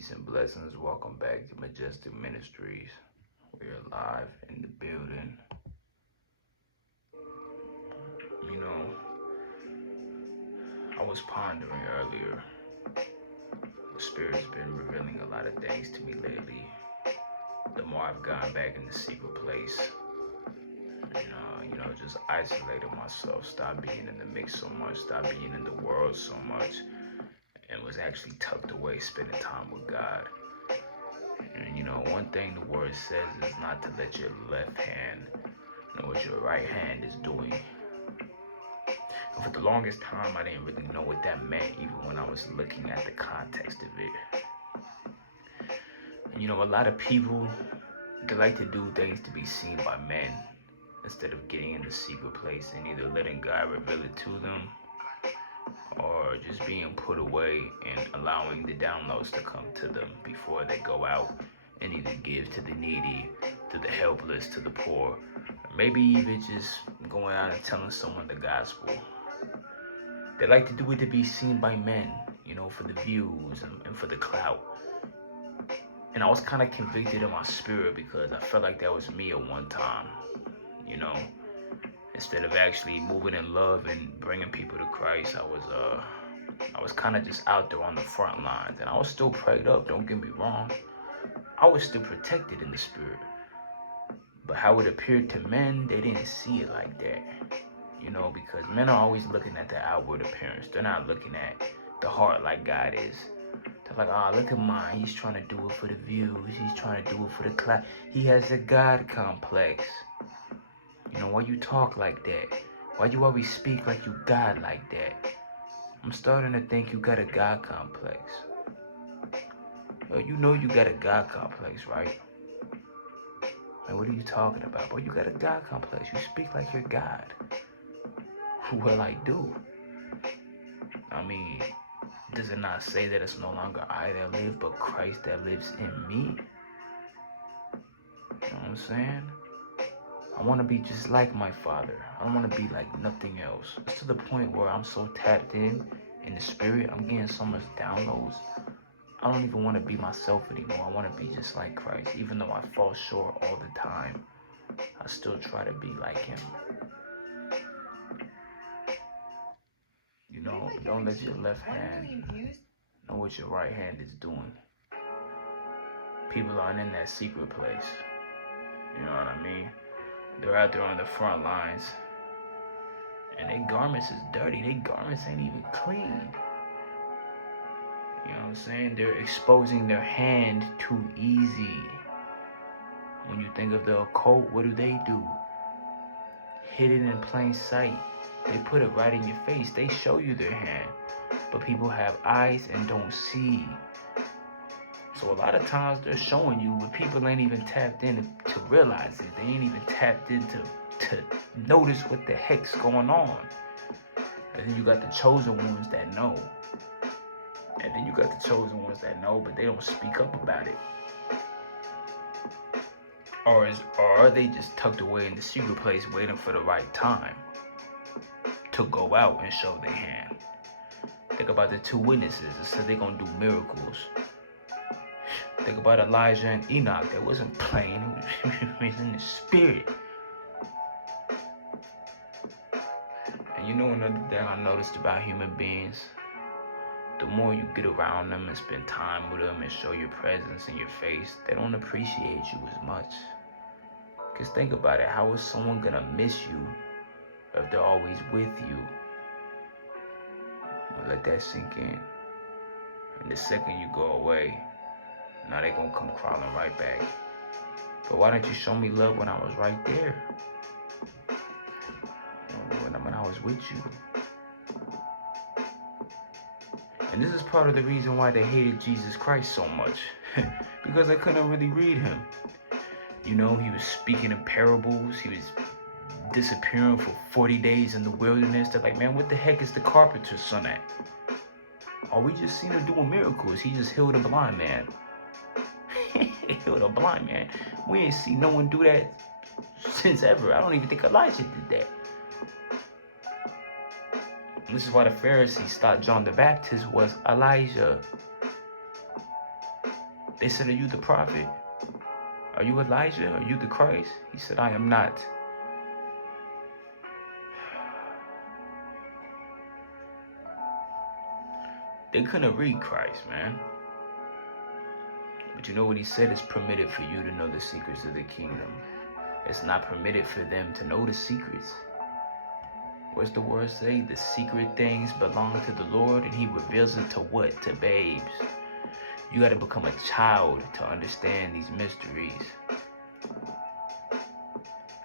Peace and blessings. Welcome back to Majestic Ministries. We're live in the building. You know, I was pondering earlier. The Spirit's been revealing a lot of things to me lately. The more I've gone back in the secret place, just isolated myself, stopped being in the mix so much, stopped being in the world so much, and was actually tucked away, spending time with God. And one thing the word says is not to let your left hand know what your right hand is doing. And for the longest time, I didn't really know what that meant, even when I was looking at the context of it. And a lot of people, they like to do things to be seen by men instead of getting in the secret place and either letting God reveal it to them or just being put away and allowing the downloads to come to them before they go out and either give to the needy, to the helpless, to the poor, or maybe even just going out and telling someone the gospel. They like to do it to be seen by men, for the views and for the clout. And I was kind of convicted in my spirit because I felt like that was me at one time, Instead of actually moving in love and bringing people to Christ, I was kind of just out there on the front lines. And I was still prayed up, don't get me wrong. I was still protected in the spirit. But how it appeared to men, they didn't see it like that. Because men are always looking at the outward appearance. They're not looking at the heart like God is. They're like, look at mine. He's trying to do it for the views. He's trying to do it for the clout. He has a God complex. Why you talk like that? Why you always speak like you God like that? I'm starting to think you got a God complex. Well, you got a God complex, right? Man, what are you talking about? Boy, you got a God complex. You speak like you're God. Well, I do. I mean, does it not say that it's no longer I that live, but Christ that lives in me? You know what I'm saying? I want to be just like my Father. I don't want to be like nothing else. It's to the point where I'm so tapped in the spirit. I'm getting so much downloads. I don't even want to be myself anymore. I want to be just like Christ. Even though I fall short all the time, I still try to be like him. Don't let your left hand know what your right hand is doing. People aren't in that secret place. You know what I mean? They're out there on the front lines. And their garments is dirty. Their garments ain't even clean. You know what I'm saying? They're exposing their hand too easy. When you think of the occult, what do? Hidden in plain sight. They put it right in your face. They show you their hand. But people have eyes and don't see. So a lot of times they're showing you, but people ain't even tapped in to realize it. They ain't even tapped in to notice what the heck's going on. And then you got the chosen ones that know. And then you got the chosen ones that know, but they don't speak up about it. Or are they just tucked away in the secret place waiting for the right time to go out and show their hand? Think about the two witnesses that said they're going to do miracles. Think about Elijah and Enoch. That wasn't plain. It was in the spirit. And another thing I noticed about human beings, the more you get around them and spend time with them and show your presence in your face, they don't appreciate you as much. Because think about it, how is someone going to miss you if they're always with you? Let that sink in. And the second you go away, now they're going to come crawling right back. But why didn't you show me love when I was right there? When I was with you. And this is part of the reason why they hated Jesus Christ so much. Because they couldn't really read him. He was speaking in parables. He was disappearing for 40 days in the wilderness. They're like, man, what the heck is the carpenter's son at? Oh, we just seen him doing miracles. He just healed a blind man. He healed a blind man. We ain't seen no one do that since ever. I don't even think Elijah did that. This is why the Pharisees thought John the Baptist was Elijah. They said, are you the prophet? Are you Elijah? Are you the Christ? He said, I am not. They couldn't read Christ, man. But you know what he said? It's permitted for you to know the secrets of the kingdom. It's not permitted for them to know the secrets. What's the word say? The secret things belong to the Lord, and he reveals it to what? To babes. You got to become a child to understand these mysteries.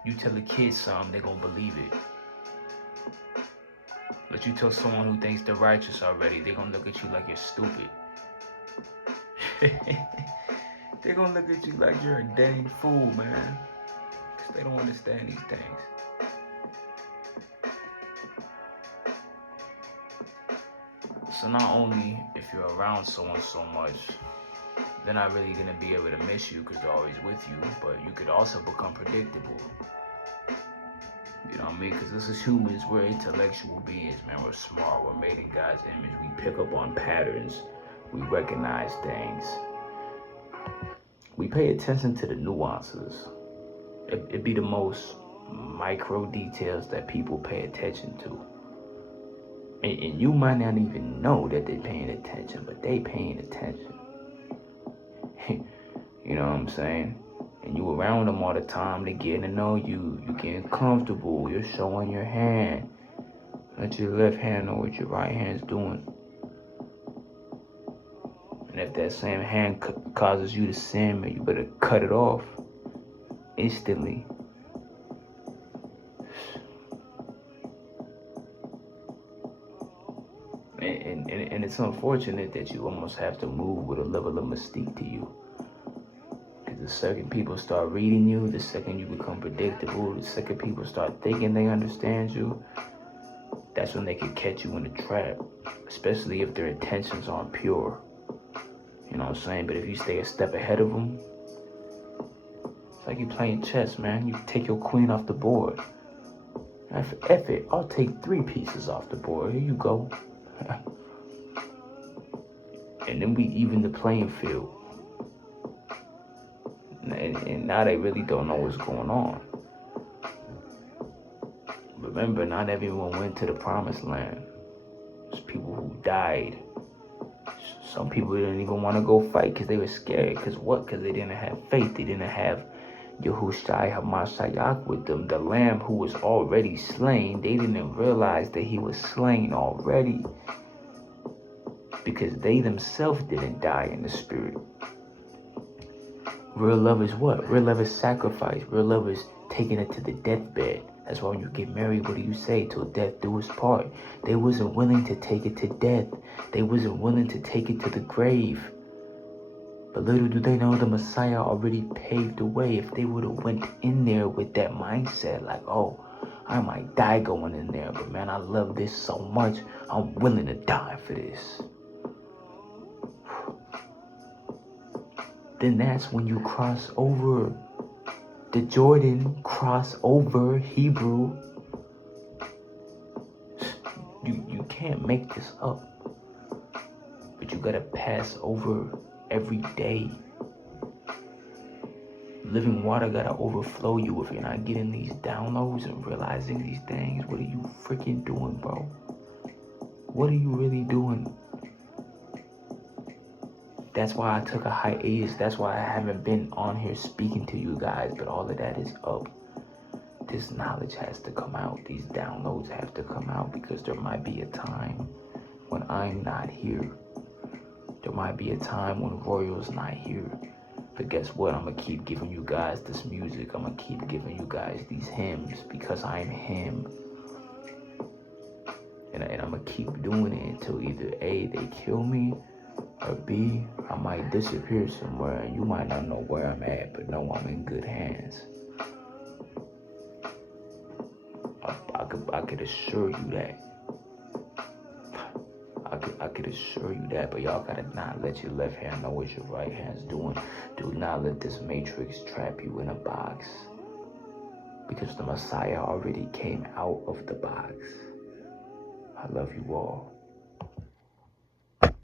You tell a kid something, they're going to believe it. But you tell someone who thinks they're righteous already, they're going to look at you like you're stupid. They're going to look at you like you're a dang fool, man. Because they don't understand these things. So not only if you're around someone so much, they're not really going to be able to miss you because they're always with you, but you could also become predictable. You know what I mean? Because this is humans, we're intellectual beings, man. We're smart, we're made in God's image. We pick up on patterns, we recognize things. We pay attention to the nuances. It'd be the most micro details that people pay attention to. And you might not even know that they're paying attention, but they paying attention. You know what I'm saying? And you around them all the time, they getting to know you. You getting comfortable. You're showing your hand. Let your left hand know what your right hand's doing. And if that same hand causes you to sin, man, you better cut it off instantly. And it's unfortunate that you almost have to move with a level of mystique to you. Because the second people start reading you, the second you become predictable, the second people start thinking they understand you, that's when they can catch you in a trap. Especially if their intentions aren't pure. You know what I'm saying? But if you stay a step ahead of them, it's like you playing chess, man. You take your queen off the board. F it, I'll take 3 pieces off the board. Here you go. And then we even the playing field. And now they really don't know what's going on. Remember, not everyone went to the promised land. There's people who died. Some people didn't even want to go fight because they were scared. Because what? Because they didn't have faith. They didn't have Yahushua HaMashiach with them, the lamb who was already slain. They didn't realize that he was slain already. Because they themselves didn't die in the spirit. Real love is what? Real love is sacrifice. Real love is taking it to the deathbed. That's why when you get married, what do you say? Till death do us part. They wasn't willing to take it to death. They wasn't willing to take it to the grave. But little do they know the Messiah already paved the way. If they would have went in there with that mindset, like, oh, I might die going in there, but man, I love this so much, I'm willing to die for this. Then that's when you cross over the Jordan, cross over Hebrew. You can't make this up. But you gotta pass over every day. Living water gotta overflow you. If you're not getting these downloads and realizing these things, what are you freaking doing, bro? What are you really doing? That's why I took a hiatus. That's why I haven't been on here speaking to you guys. But all of that is up. This knowledge has to come out. These downloads have to come out because there might be a time when I'm not here. There might be a time when Royal's not here. But guess what? I'm going to keep giving you guys this music. I'm going to keep giving you guys these hymns because I'm him. And I'm going to keep doing it until either A, they kill me, or B, I might disappear somewhere and you might not know where I'm at, but know I'm in good hands. I could assure you that. I could assure you that, but y'all gotta not let your left hand know what your right hand's doing. Do not let this matrix trap you in a box. Because the Messiah already came out of the box. I love you all.